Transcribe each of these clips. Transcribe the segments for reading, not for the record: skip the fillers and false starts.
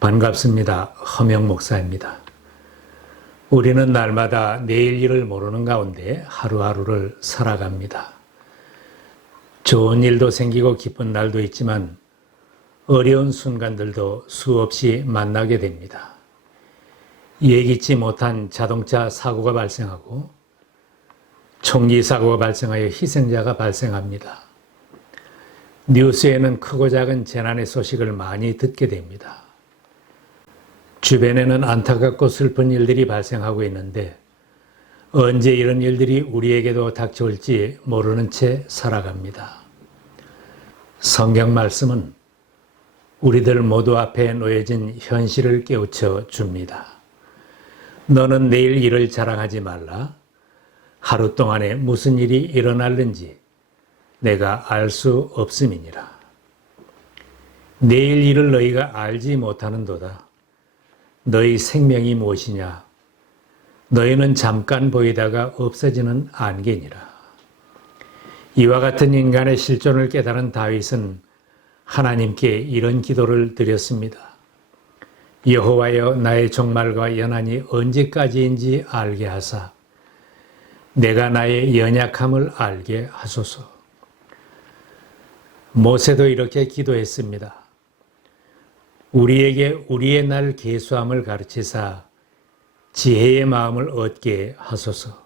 반갑습니다. 허명 목사입니다. 우리는 날마다 내일 일을 모르는 가운데 하루하루를 살아갑니다. 좋은 일도 생기고 기쁜 날도 있지만 어려운 순간들도 수없이 만나게 됩니다. 예기치 못한 자동차 사고가 발생하고 총기 사고가 발생하여 희생자가 발생합니다. 뉴스에는 크고 작은 재난의 소식을 많이 듣게 됩니다. 주변에는 안타깝고 슬픈 일들이 발생하고 있는데 언제 이런 일들이 우리에게도 닥쳐올지 모르는 채 살아갑니다. 성경 말씀은 우리들 모두 앞에 놓여진 현실을 깨우쳐 줍니다. 너는 내일 일을 자랑하지 말라. 하루 동안에 무슨 일이 일어날는지 내가 알 수 없음이니라. 내일 일을 너희가 알지 못하는도다. 너희 생명이 무엇이냐? 너희는 잠깐 보이다가 없어지는 안개니라. 이와 같은 인간의 실존을 깨달은 다윗은 하나님께 이런 기도를 드렸습니다. 여호와여, 나의 종말과 연한이 언제까지인지 알게 하사 내가 나의 연약함을 알게 하소서. 모세도 이렇게 기도했습니다. 우리에게 우리의 날 계수함을 가르치사 지혜의 마음을 얻게 하소서.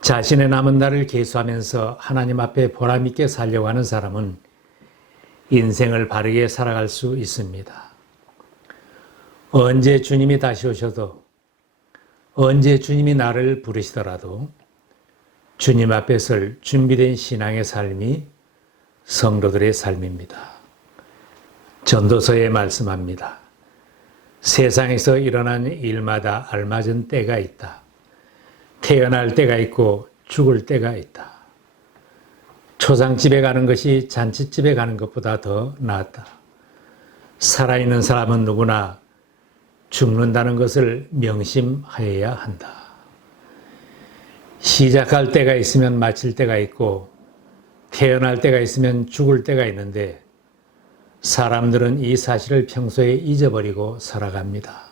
자신의 남은 날을 계수하면서 하나님 앞에 보람있게 살려고 하는 사람은 인생을 바르게 살아갈 수 있습니다. 언제 주님이 다시 오셔도, 언제 주님이 나를 부르시더라도 주님 앞에 설 준비된 신앙의 삶이 성도들의 삶입니다. 전도서에 말씀합니다. 세상에서 일어난 일마다 알맞은 때가 있다. 태어날 때가 있고 죽을 때가 있다. 초상집에 가는 것이 잔치집에 가는 것보다 더 낫다. 살아있는 사람은 누구나 죽는다는 것을 명심하여야 한다. 시작할 때가 있으면 마칠 때가 있고 태어날 때가 있으면 죽을 때가 있는데 사람들은 이 사실을 평소에 잊어버리고 살아갑니다.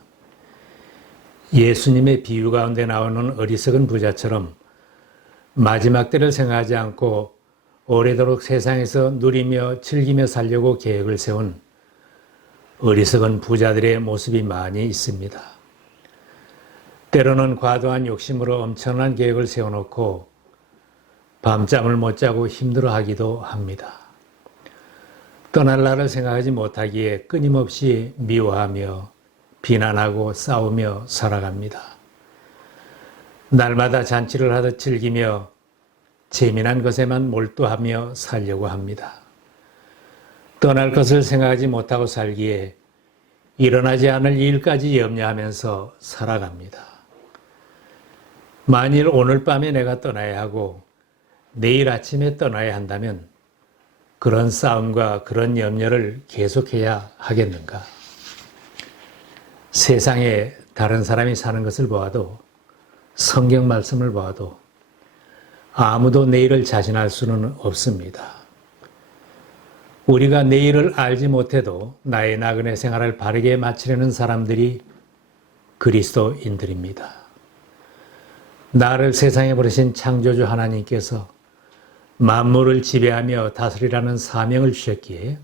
예수님의 비유 가운데 나오는 어리석은 부자처럼 마지막 때를 생각하지 않고 오래도록 세상에서 누리며 즐기며 살려고 계획을 세운 어리석은 부자들의 모습이 많이 있습니다. 때로는 과도한 욕심으로 엄청난 계획을 세워놓고 밤잠을 못 자고 힘들어하기도 합니다. 떠날 날을 생각하지 못하기에 끊임없이 미워하며 비난하고 싸우며 살아갑니다. 날마다 잔치를 하듯 즐기며 재미난 것에만 몰두하며 살려고 합니다. 떠날 것을 생각하지 못하고 살기에 일어나지 않을 일까지 염려하면서 살아갑니다. 만일 오늘 밤에 내가 떠나야 하고 내일 아침에 떠나야 한다면 그런 싸움과 그런 염려를 계속해야 하겠는가? 세상에 다른 사람이 사는 것을 보아도 성경 말씀을 보아도 아무도 내일을 자신할 수는 없습니다. 우리가 내일을 알지 못해도 나의 나그네 생활을 바르게 마치려는 사람들이 그리스도인들입니다. 나를 세상에 보내신 창조주 하나님께서 만물을 지배하며 다스리라는 사명을 주셨기에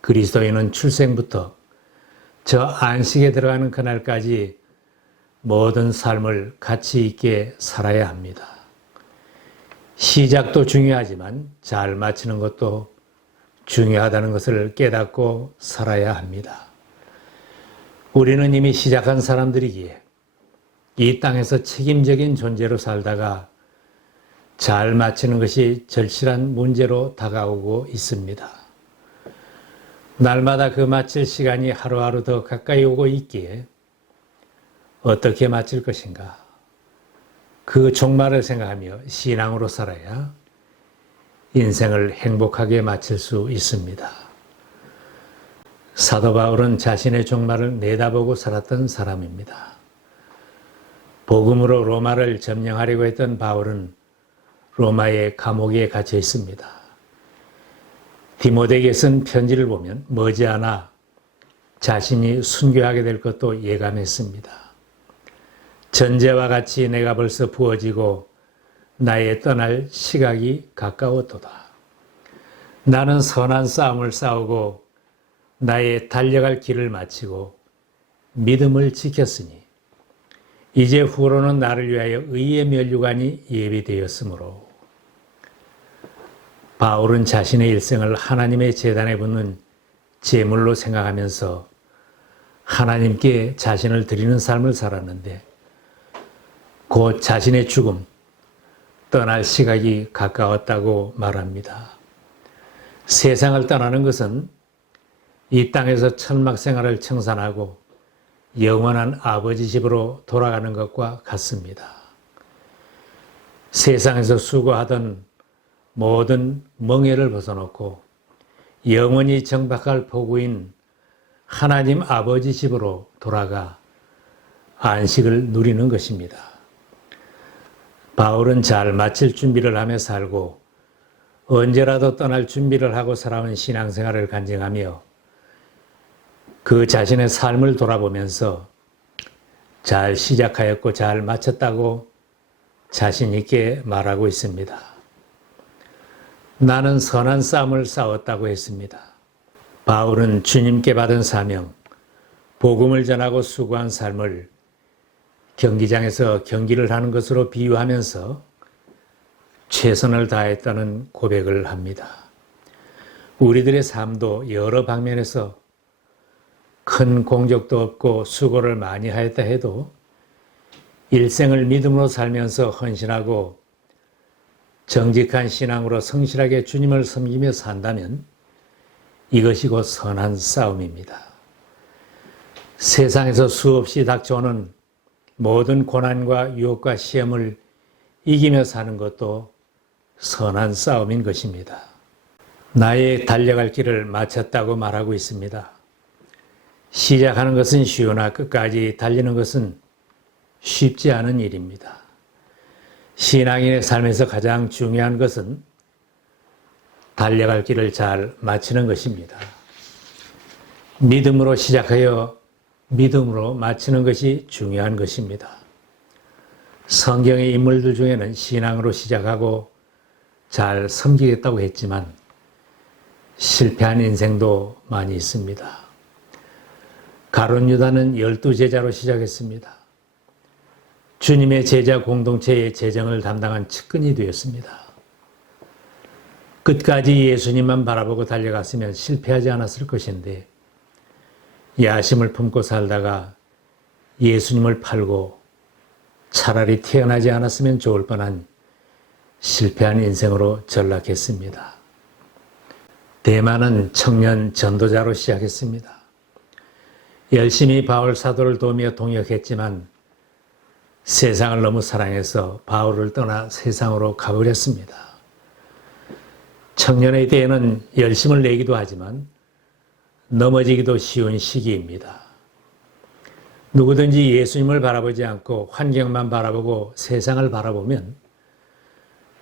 그리스도인은 출생부터 저 안식에 들어가는 그날까지 모든 삶을 가치 있게 살아야 합니다. 시작도 중요하지만 잘 마치는 것도 중요하다는 것을 깨닫고 살아야 합니다. 우리는 이미 시작한 사람들이기에 이 땅에서 책임적인 존재로 살다가 잘 마치는 것이 절실한 문제로 다가오고 있습니다. 날마다 그 마칠 시간이 하루하루 더 가까이 오고 있기에 어떻게 마칠 것인가? 그 종말을 생각하며 신앙으로 살아야 인생을 행복하게 마칠 수 있습니다. 사도 바울은 자신의 종말을 내다보고 살았던 사람입니다. 복음으로 로마를 점령하려고 했던 바울은 로마의 감옥에 갇혀 있습니다. 디모데에게 쓴 편지를 보면 머지않아 자신이 순교하게 될 것도 예감했습니다. 전제와 같이 내가 벌써 부어지고 나의 떠날 시각이 가까웠도다. 나는 선한 싸움을 싸우고 나의 달려갈 길을 마치고 믿음을 지켰으니 이제 후로는 나를 위하여 의의 면류관이 예비되었으므로. 바울은 자신의 일생을 하나님의 제단에 붙는 제물로 생각하면서 하나님께 자신을 드리는 삶을 살았는데 곧 자신의 죽음, 떠날 시각이 가까웠다고 말합니다. 세상을 떠나는 것은 이 땅에서 천막 생활을 청산하고 영원한 아버지 집으로 돌아가는 것과 같습니다. 세상에서 수고하던 모든 멍에를 벗어놓고 영원히 정박할 포구인 하나님 아버지 집으로 돌아가 안식을 누리는 것입니다. 바울은 잘 마칠 준비를 하며 살고 언제라도 떠날 준비를 하고 살아온 신앙생활을 간증하며 그 자신의 삶을 돌아보면서 잘 시작하였고 잘 마쳤다고 자신 있게 말하고 있습니다. 나는 선한 싸움을 싸웠다고 했습니다. 바울은 주님께 받은 사명, 복음을 전하고 수고한 삶을 경기장에서 경기를 하는 것으로 비유하면서 최선을 다했다는 고백을 합니다. 우리들의 삶도 여러 방면에서 큰 공적도 없고 수고를 많이 하였다 해도 일생을 믿음으로 살면서 헌신하고 정직한 신앙으로 성실하게 주님을 섬기며 산다면 이것이 곧 선한 싸움입니다. 세상에서 수없이 닥쳐오는 모든 고난과 유혹과 시험을 이기며 사는 것도 선한 싸움인 것입니다. 나의 달려갈 길을 마쳤다고 말하고 있습니다. 시작하는 것은 쉬우나 끝까지 달리는 것은 쉽지 않은 일입니다. 신앙인의 삶에서 가장 중요한 것은 달려갈 길을 잘 마치는 것입니다. 믿음으로 시작하여 믿음으로 마치는 것이 중요한 것입니다. 성경의 인물들 중에는 신앙으로 시작하고 잘 섬기겠다고 했지만 실패한 인생도 많이 있습니다. 가룟 유다는 12제자로 시작했습니다. 주님의 제자 공동체의 재정을 담당한 측근이 되었습니다. 끝까지 예수님만 바라보고 달려갔으면 실패하지 않았을 것인데 야심을 품고 살다가 예수님을 팔고 차라리 태어나지 않았으면 좋을 뻔한 실패한 인생으로 전락했습니다. 대만은 청년 전도자로 시작했습니다. 열심히 바울 사도를 도우며 동역했지만 세상을 너무 사랑해서 바울을 떠나 세상으로 가버렸습니다. 청년의 때에는 열심을 내기도 하지만 넘어지기도 쉬운 시기입니다. 누구든지 예수님을 바라보지 않고 환경만 바라보고 세상을 바라보면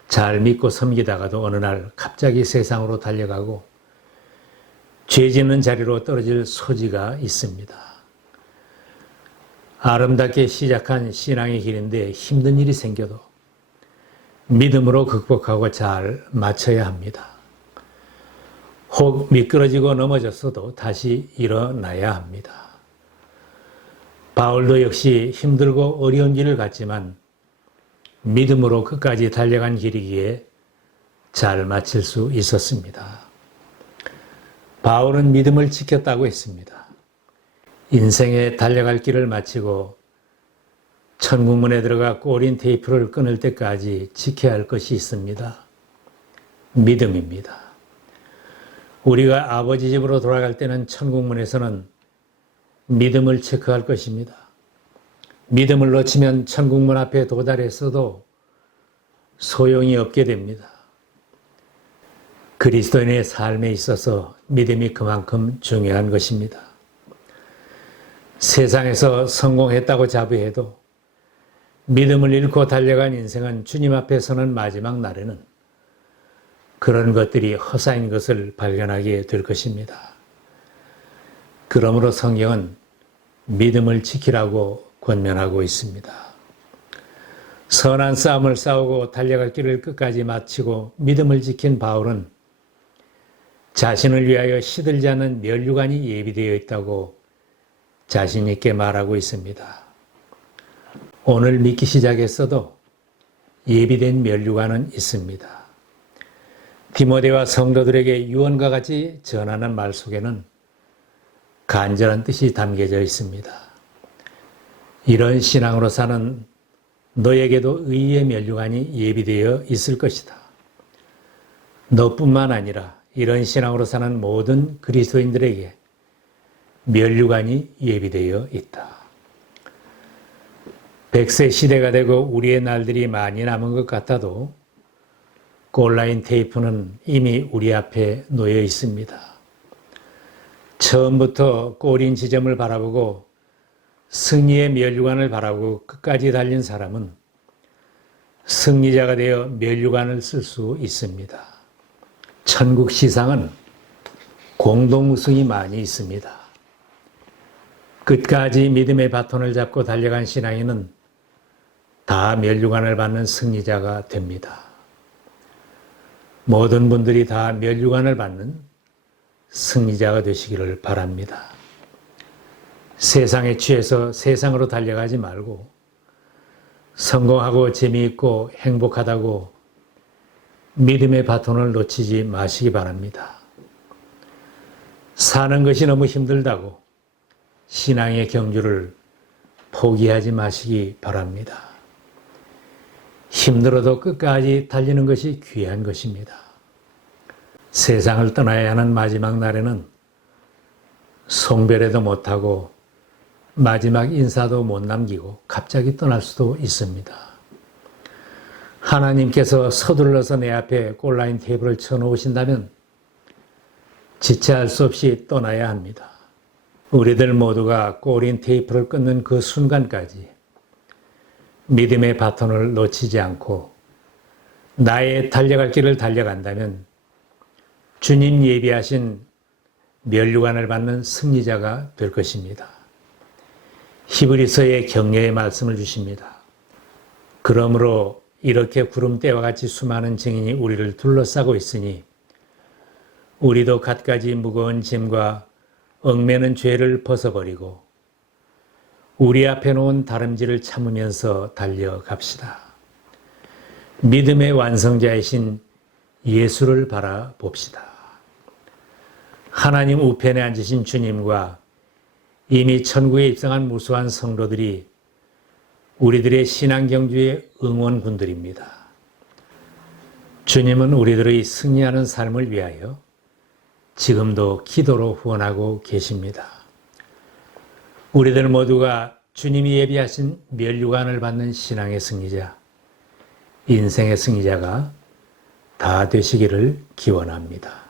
잘 믿고 섬기다가도 어느 날 갑자기 세상으로 달려가고 죄 짓는 자리로 떨어질 소지가 있습니다. 아름답게 시작한 신앙의 길인데 힘든 일이 생겨도 믿음으로 극복하고 잘 마쳐야 합니다. 혹 미끄러지고 넘어졌어도 다시 일어나야 합니다. 바울도 역시 힘들고 어려운 길을 갔지만 믿음으로 끝까지 달려간 길이기에 잘 마칠 수 있었습니다. 바울은 믿음을 지켰다고 했습니다. 인생의 달려갈 길을 마치고 천국문에 들어가 꼬린 테이프를 끊을 때까지 지켜야 할 것이 있습니다. 믿음입니다. 우리가 아버지 집으로 돌아갈 때는 천국문에서는 믿음을 체크할 것입니다. 믿음을 놓치면 천국문 앞에 도달했어도 소용이 없게 됩니다. 그리스도인의 삶에 있어서 믿음이 그만큼 중요한 것입니다. 세상에서 성공했다고 자부해도 믿음을 잃고 달려간 인생은 주님 앞에 서는 마지막 날에는 그런 것들이 허사인 것을 발견하게 될 것입니다. 그러므로 성경은 믿음을 지키라고 권면하고 있습니다. 선한 싸움을 싸우고 달려갈 길을 끝까지 마치고 믿음을 지킨 바울은 자신을 위하여 시들지 않는 면류관이 예비되어 있다고 자신 있게 말하고 있습니다. 오늘 믿기 시작했어도 예비된 면류관은 있습니다. 디모데와 성도들에게 유언과 같이 전하는 말 속에는 간절한 뜻이 담겨져 있습니다. 이런 신앙으로 사는 너에게도 의의 면류관이 예비되어 있을 것이다. 너뿐만 아니라 이런 신앙으로 사는 모든 그리스도인들에게 면류관이 예비되어 있다. 100세 시대가 되고 우리의 날들이 많이 남은 것 같아도 골라인 테이프는 이미 우리 앞에 놓여 있습니다. 처음부터 골인 지점을 바라보고 승리의 면류관을 바라보고 끝까지 달린 사람은 승리자가 되어 면류관을 쓸 수 있습니다. 천국 시상은 공동 우승이 많이 있습니다. 끝까지 믿음의 바톤을 잡고 달려간 신앙인은 다 면류관을 받는 승리자가 됩니다. 모든 분들이 다 면류관을 받는 승리자가 되시기를 바랍니다. 세상에 취해서 세상으로 달려가지 말고 성공하고 재미있고 행복하다고 믿음의 바톤을 놓치지 마시기 바랍니다. 사는 것이 너무 힘들다고 신앙의 경주를 포기하지 마시기 바랍니다. 힘들어도 끝까지 달리는 것이 귀한 것입니다. 세상을 떠나야 하는 마지막 날에는 송별회도 못하고 마지막 인사도 못 남기고 갑자기 떠날 수도 있습니다. 하나님께서 서둘러서 내 앞에 골라인 테이프를 쳐놓으신다면 지체할 수 없이 떠나야 합니다. 우리들 모두가 골인 테이프를 끊는 그 순간까지 믿음의 바톤을 놓치지 않고 나의 달려갈 길을 달려간다면 주님 예비하신 면류관을 받는 승리자가 될 것입니다. 히브리서의 격려의 말씀을 주십니다. 그러므로 이렇게 구름대와 같이 수많은 증인이 우리를 둘러싸고 있으니 우리도 갖가지 무거운 짐과 얽매는 죄를 벗어버리고 우리 앞에 놓은 다름질을 참으면서 달려갑시다. 믿음의 완성자이신 예수를 바라봅시다. 하나님 우편에 앉으신 주님과 이미 천국에 입성한 무수한 성도들이 우리들의 신앙 경주의 응원군들입니다. 주님은 우리들의 승리하는 삶을 위하여 지금도 기도로 후원하고 계십니다. 우리들 모두가 주님이 예비하신 면류관을 받는 신앙의 승리자, 인생의 승리자가 다 되시기를 기원합니다.